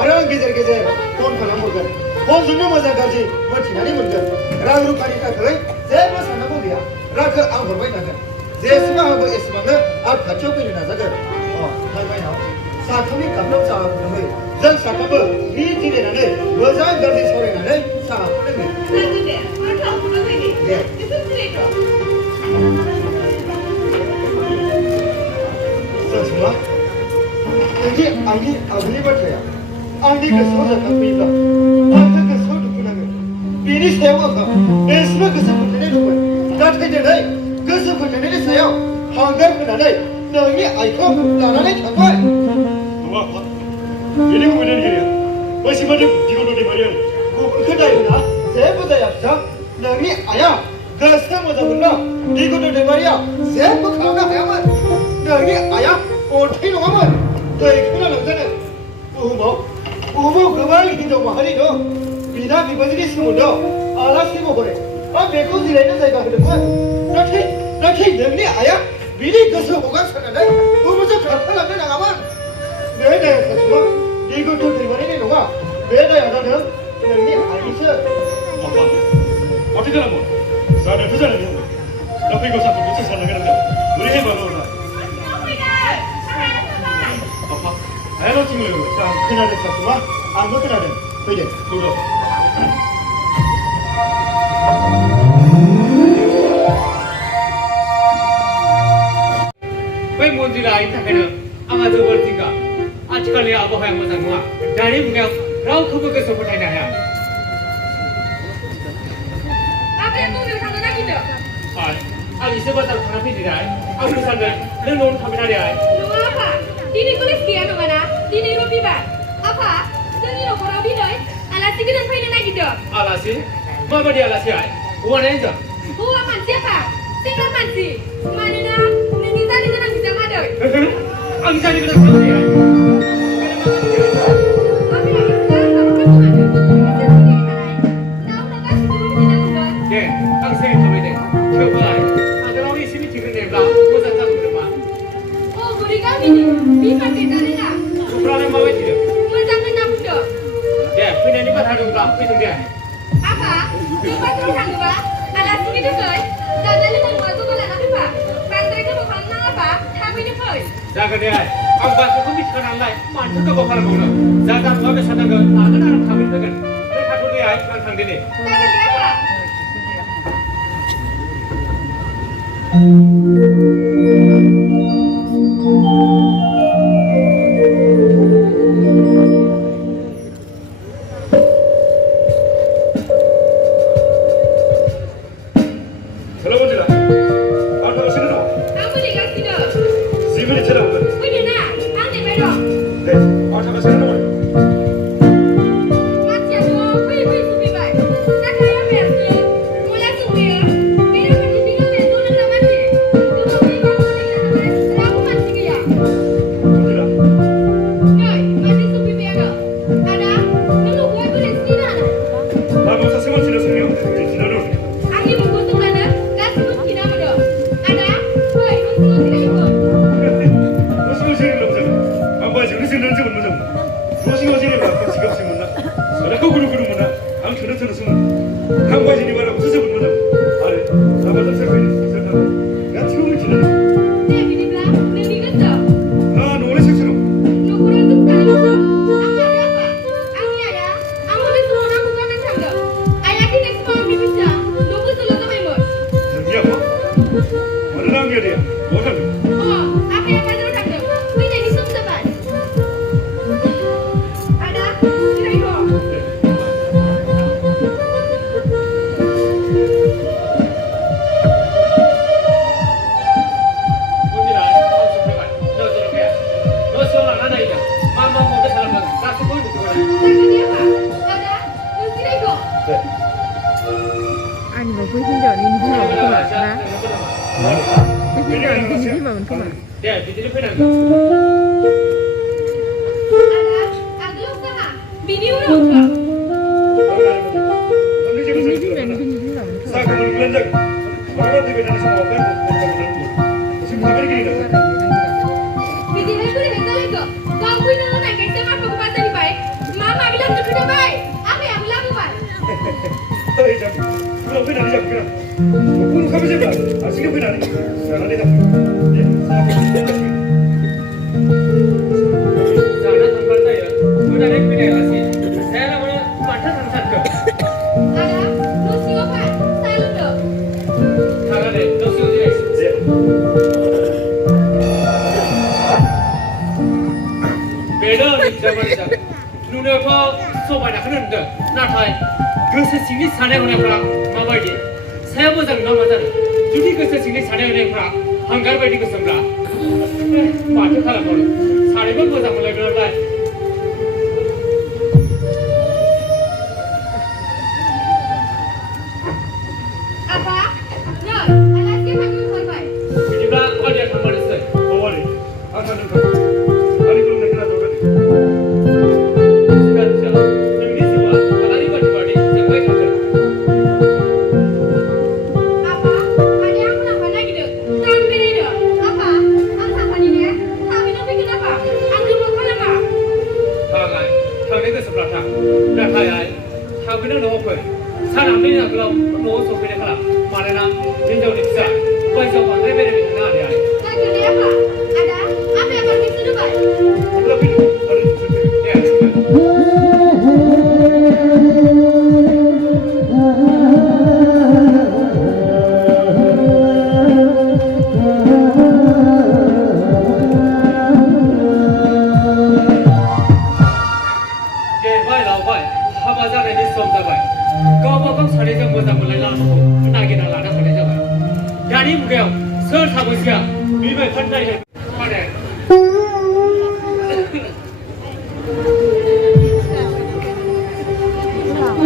आरो गेजेर गेजेर फन खालामहरगोन फनजोंनो मोजां गाज्रि मोनथिनानै मोनगोन रां रुफानि थाखाय जेबो साननांगौ गैया रांखौ आं हरबाय थागोन जेसेबां हागौ एसेबांनो आं खाथियाव फैनो नाजागोन माइनाव साथामनि खाथियाव साहा फुदुङो जों साथामबो बि जिरायनानै मोजां गाज्रि सावरायनानै साहा फुदुङो जागोन दे आं फुदुंहैनि दे एसे जिरायथ' सानसुमा नोंदि आंनि आगोलनि बाथ्राया आंनि गोसोआव जाखांफैयोब्ला आंखौ गोसोआव दुखु नाङो बेनि सायाव आंहा एसेबो गोसो फोथायनाय दंमोन नाथाय दिनै गोसो फोथायनायनि सायाव हांगार होनानै नोंनि आइखौ लानानै थांबाय नङा बेनि गुबै दायनिगिरिया बैसोबादि बिगुर दैमारिया गुबुनखौ दाय होना जेबो जाया फिसा नोंनि आइया गोसो मोजां मोनब्ला बिगुर दैमारिया जेबो खालामनो हायामोन नोंनि आइया अन्थाइ नङामोन दैखोना लांजानो बुहुमाव गोबां हिनजाव माहारि दं बिना बिबाजैनि सोमोन्दोआव आलासि महरै आं बेखौ जिरायनो जायगा होदोंमोन नाथाय नोंनि आइया बिनि गोसो हगारसारनानै गुबुनजों खारफालांनो नाङामोन बे दाया सानसुमा बिगुर दैमारिनि नङा बे दाया जादों नोंनि आइनिसो माथो खालामो जानायाथ' जानाय नङा दा फैगौ सानखौसो साननो गोनां जाबाय बोरैहाय बाबा हेल' थिं लोगो खोनादों सानसुमा आंबो खोनादों फैदो थौद' बै मन्दिरा आइनि थाखायनो आंहा जोबोर जिंगा आथिखालनि आबहावाया मोजां नङा दानि मुगायाव रावखौबो गोसो फोथायनो हाया आबैया बबेयाव थांनो नागिरदों आं एसे बाजाराव थांना फैदिनाय आंनो सानदों नों न'आवनो थाबाय थादो आइ नङा आफा दिनै कलेज गैया नङाना दिनै रबिबार आफा जोंनि न'खराव दिनै आलासि गिदिर फैनो नागिरदों। आलासि माबायदि आलासिहाय हौवाना हिनजाव हौवा मानसि आफा सेंग्रा मानसि मानोना नोंनि जानो गोनां बिजामादै आंनि जानो गोनां बिजामादैहाय दे आं सोलिथ'बाय दे थेवबोलाय आगोलाव एसे मिथिग्रोनायब्ला मोजां जागौमोन नामा अ बुरि गामिनि बिमा बेदारोङा न'खरालाय माबायदि मोजां होनना बुंदों दे फैनायनि बाथ्रा दंब्ला फैदों दे आफा नों बाथौआव थाङोबा आलासि गिदिरखै जानाय लोंनाय मुवा जगार लाना फैफा बांद्राय गोबाव खालामनाङाबा थाबैनो फै जागोन दे आं बाथ्राखौ मिथिखा नालाय मानोथो गोबाव खालामबावनो जा मुवा बेसाद नांगोन लागोन आरो थाबैनो फैगोन नों थाथ'दैहाय आं थांदिनि जागोन दे आफा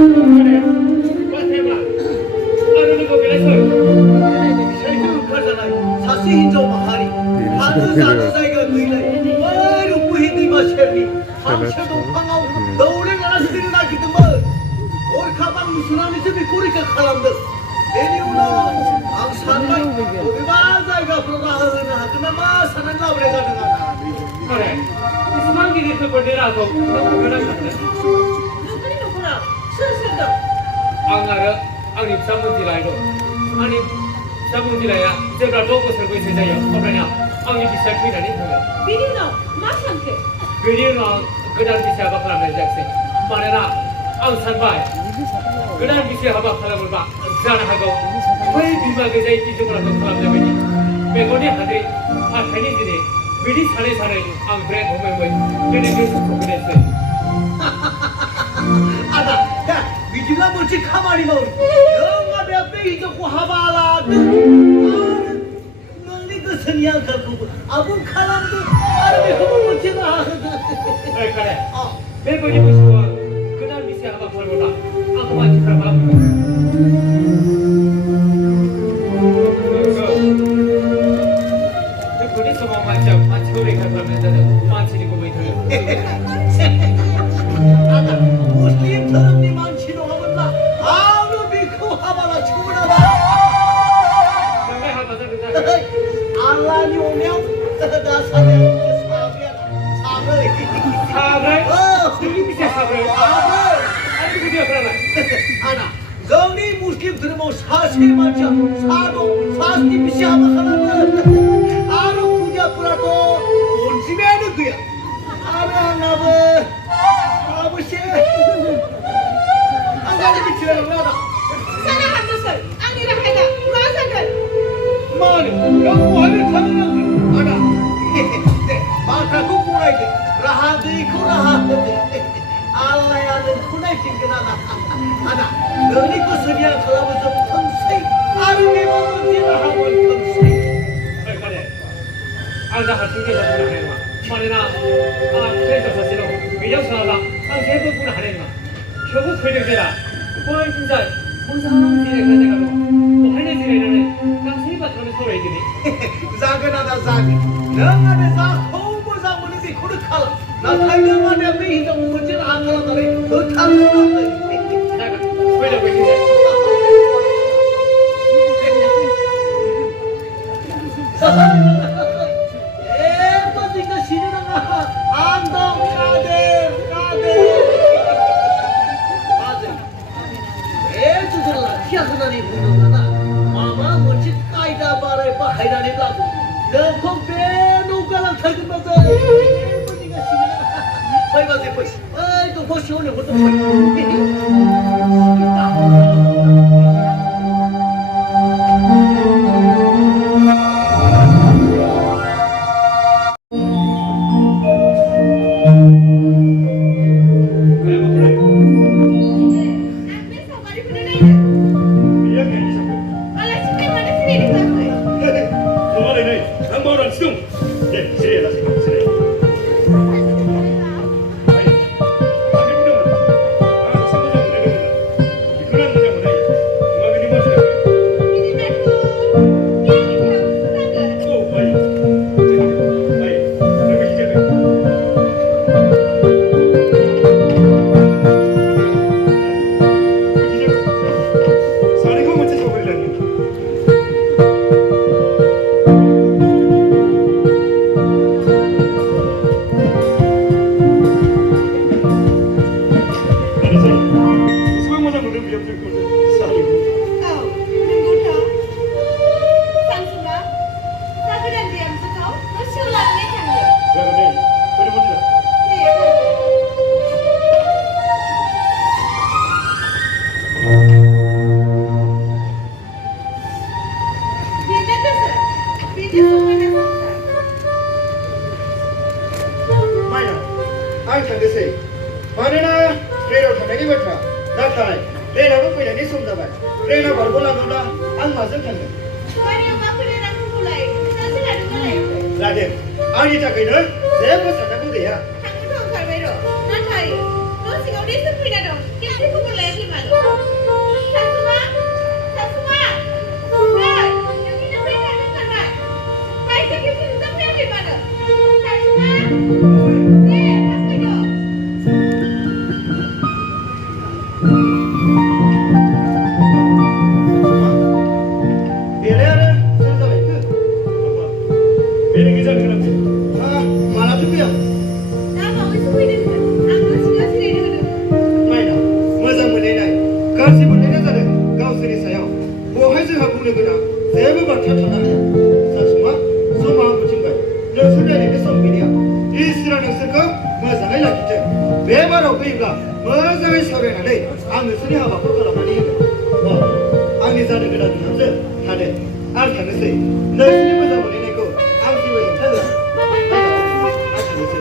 태블라. 아는 거 그래서. 셀프 가잖아. 사실 인정 마하리. 하는 사는 사이가 그이래. 바로 부인이 마셔니. 함셔도 방아우. 너울에 가라스들이 나기더만. 올카방 무슨 안에서 비꼬리가 칼람들. 애니우나 앙산마이. 어디가 자기가 그러다 하나 사는 나오래 가는 거나. 그래. 이스만기니 그 벌레라고 너무 그러는데. 누구니 누구나 슬슬들 앙아르 앙립 사문지라이로. 아니 사문지라야 제가 로고 설고 있어요. 어떠냐? 앙이 비쌀 필요하니 그래. 비리노 마상케 그리나 그단 비세 하바 하라면 작세. 말해라 앙산바이. 그단 비세 하바 하라면 봐. 자나하고 거의 비마게 자이 비즈고라도 하라면 메고니 하데 아테니지니 미리 사례 앙그레 보면 그래 그래서 그랬어요. 아다, 야, 위집나 멀지 가만히 먹. 영화 내 앞에 이적고 하바라. 너니 그 선이야 갖고 아분 칼람도 아르비 허물 못지나 하거든. 그래. 메고니 보시고 그단 비세 하바 걸고라. 아무만 지켜봐. 아다, 무슬림 더럽니 많지도 하면나 아무 비코 하바라 죽으라다. 알라니 오면 나 사면 아나, 정리 무슬림 들으면 사세 맞자. 사도 사스니 미시 하면 하나는 아로 부자 뿌라도 온 집에 하는 거야. 아나나브 아버씨 안가지 미치라는 거다. 사랑 한 것을 아니라 해다 마상을 마니 영화를 타는 아나 마타 국보라이게 라하드이 코라하드이 알라야는 코나이팅 그나나 아나 너니 그 소리야 걸어보자 평생 아름이 먹은지라 하고 평생 그래. 알다 같은 게 저도 하는 거. 말이나 그래서 사실은 미정사하다 세번 뿐 하네마. 결국 회력제라. 보안 진짜 성상지에 가져가고 할래지라는 깡세바 들어는 서로 얘기니. 자그나다 자그 너만의 자 호보자 문이 코르칼 나 탈명만의 앞에 이정 문제는 안 가라더니 그 탈명 자가 회력 외친다. 에버니까 시르랑아 안동 가데 맞아 애주들라 키아스나니 부르나나 마마 멋진 까이다 바라에 바이라니 라고 너콩 배노가랑 탈든 맞아 에버니까 시르랑아 빨리 가세 빨리 아이고 보시 오늘 보통 아니 자기는 내 벗어나고 돼야. 한국 가면로 나타요. 너 지금 어디서 피나도 계속 그걸 내기만. बाराव फैयोब्ला मोजाङै सावरायनानै आं नोंसोरनि हाबाखौ खालामनानै होगोन आंनि जानो गोनां बिहामजो थादो आं थांनोसै नोंसोरनि मोजां मोनलायनायखौ आं जेबो हेंथा होआ आं थांनोसै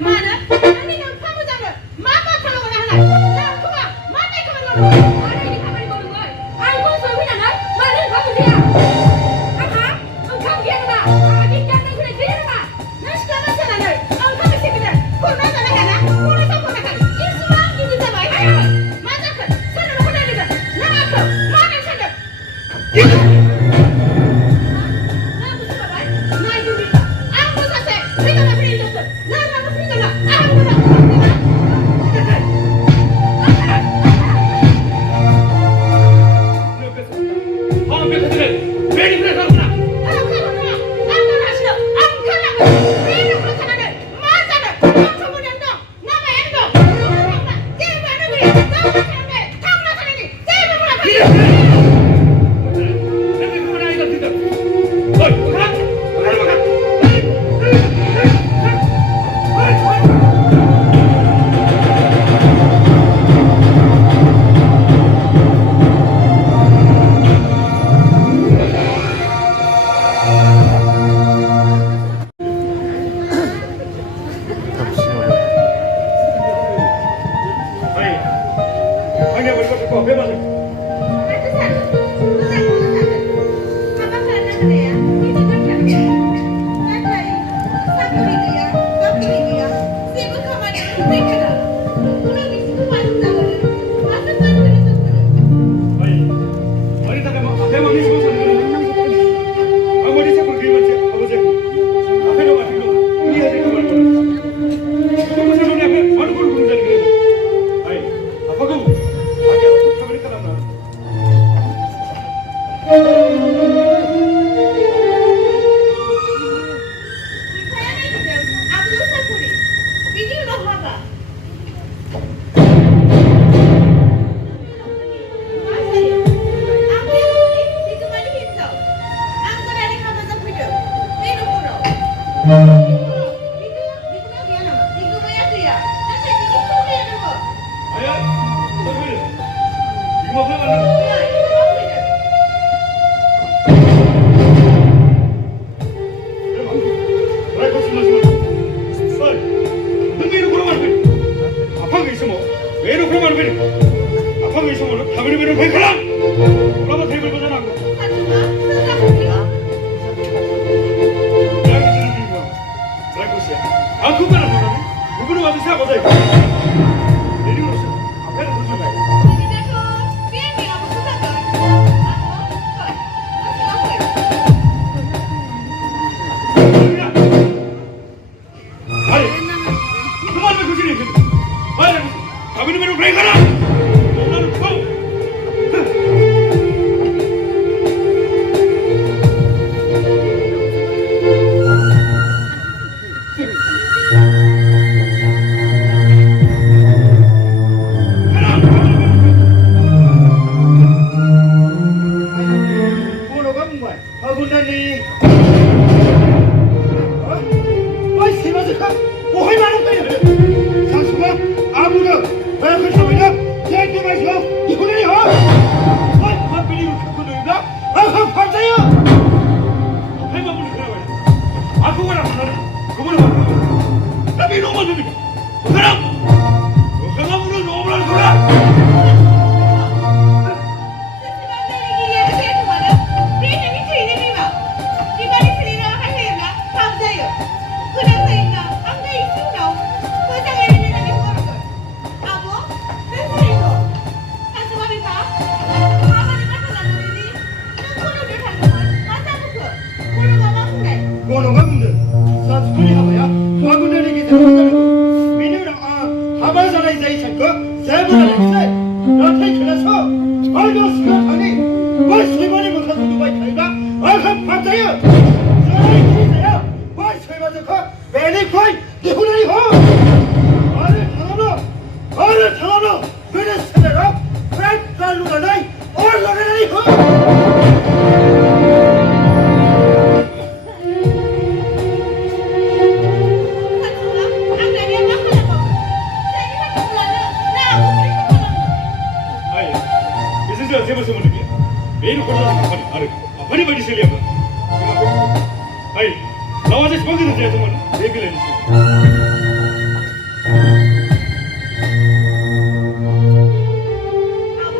Mana? Ini yang kamu jangan. Mama kalau आरो इदि खामानि मावदोंमोन आं खनसेयाव फैनानै मानो ओंखाम मोनजाया आंहा ओंखाम गैया नामा आंहा बिगियान नोंखौलाय गैया नामा नों सिख्ला मानसि जानानै ओंखाम एसे गिदिर खुरना जानो हायाना खर' सावख'नाखै इसिबां गिदिर जाबाय आयै मा जाखो सोरनो न'खौ नायदों नों आंखौ मा होननो सानदों नों बुजिबाय नायदोंदि आंबो सासे फैगोना फैनाय हिनजावसो नों आंबो फैगोना आंबो नों 아버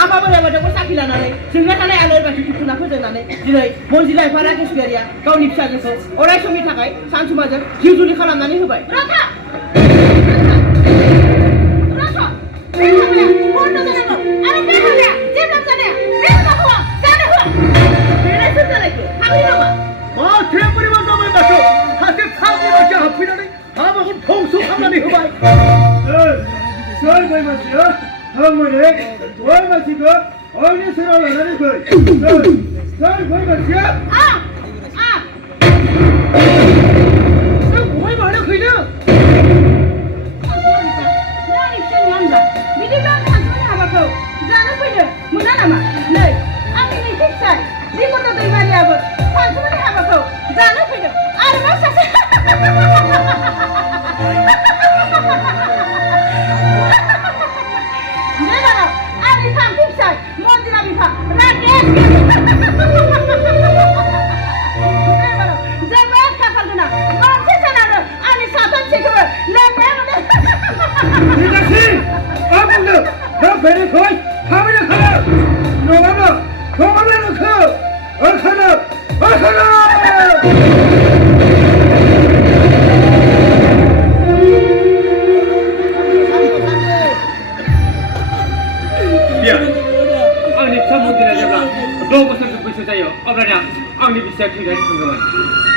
आफा बोराइ बाथौखौ साखि लानानै जोंना थानाय आलारि बाथि दिखुना फोजोंनानै दिनै मनजिला एफा केसुगारिया गावनि फिसाजोखौ अराय समनि थाखाय सानसुमाजों जिउ जुलि खालामनानै होबाय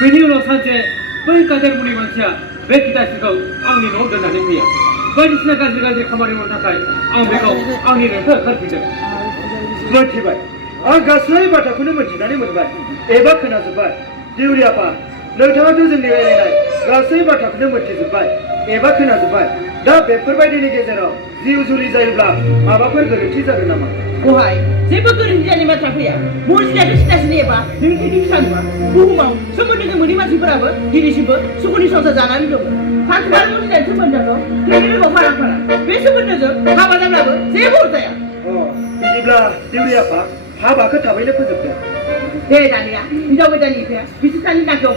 बेनि उनाव सानसे बै गादेर मुनि मानसिया बे गितासिखौ आंनि न'आव दोननानै फैयो बायदिसिना गाज्रि खामानि मावनो थाखाय आं बेखौ आंनि न'आव होखारफिनदों मोनथिबाय आं गासै बाथ्राखौनो मोनथिनानै मोनबाय एबा खोनाजोब्बाय देउरि आफा नोंथाङाथ' जोंनि रायलायनाय गासै बाथ्राखौनो मोनथिजोब्बाय एबा खोनाजोब्बाय दा बेफोरबायदिनि गेजेराव जिउ जुलि जायोब्ला माबाफोर गोरोन्थि जागोन नामा बहाय जेबो गोरोन्थि जानाय बाथ्रा फैया मनजिलायाथ' सिथासिनो एबा नोंथांनि फिसा नङा बुहुमाव सोमोन्दो मोनै मानसिफोराबो दिनैसिमबो सुखुनि संसार जानानै दङ सानसेमार मनजिलानि सोमोन्दोआथ' नोंनि लोगोआव फाराग बे सोमोन्दोजों हाबा जाब्लाबो जेबो अरजाया बिदिब्ला देउरि आफा हाबाखौ थाबैनो फोजोबदो दे दानिया हिनजाव गोदाननि बिफाया बिसोर सानि नागिराव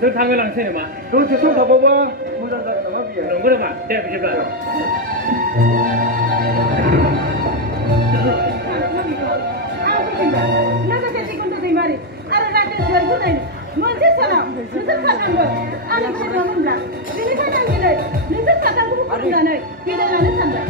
जों थाङो लांसै नामा दसे सम थाबावबा मोजां जागोन नामा बियो नंगौ नामा दे बिदिब्ला लोगो नोंसोर साथामबो आंनि गथ'मोनब्ला बेनिखायनो आं दिनै नोंसोर साथामखौबो खुलुमनानै बिदाय लानो सानबाय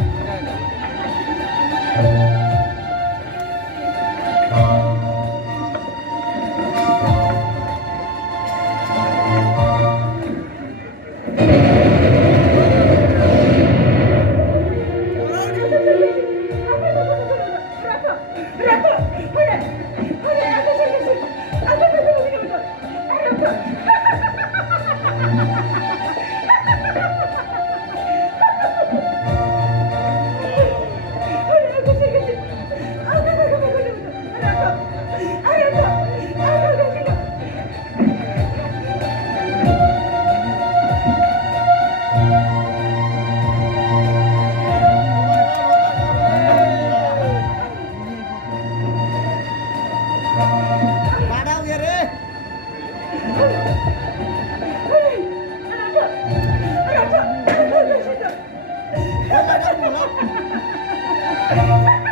Hãy subscribe cho kênh Ghiền Mì Gõ để không bỏ lỡ những video hấp dẫn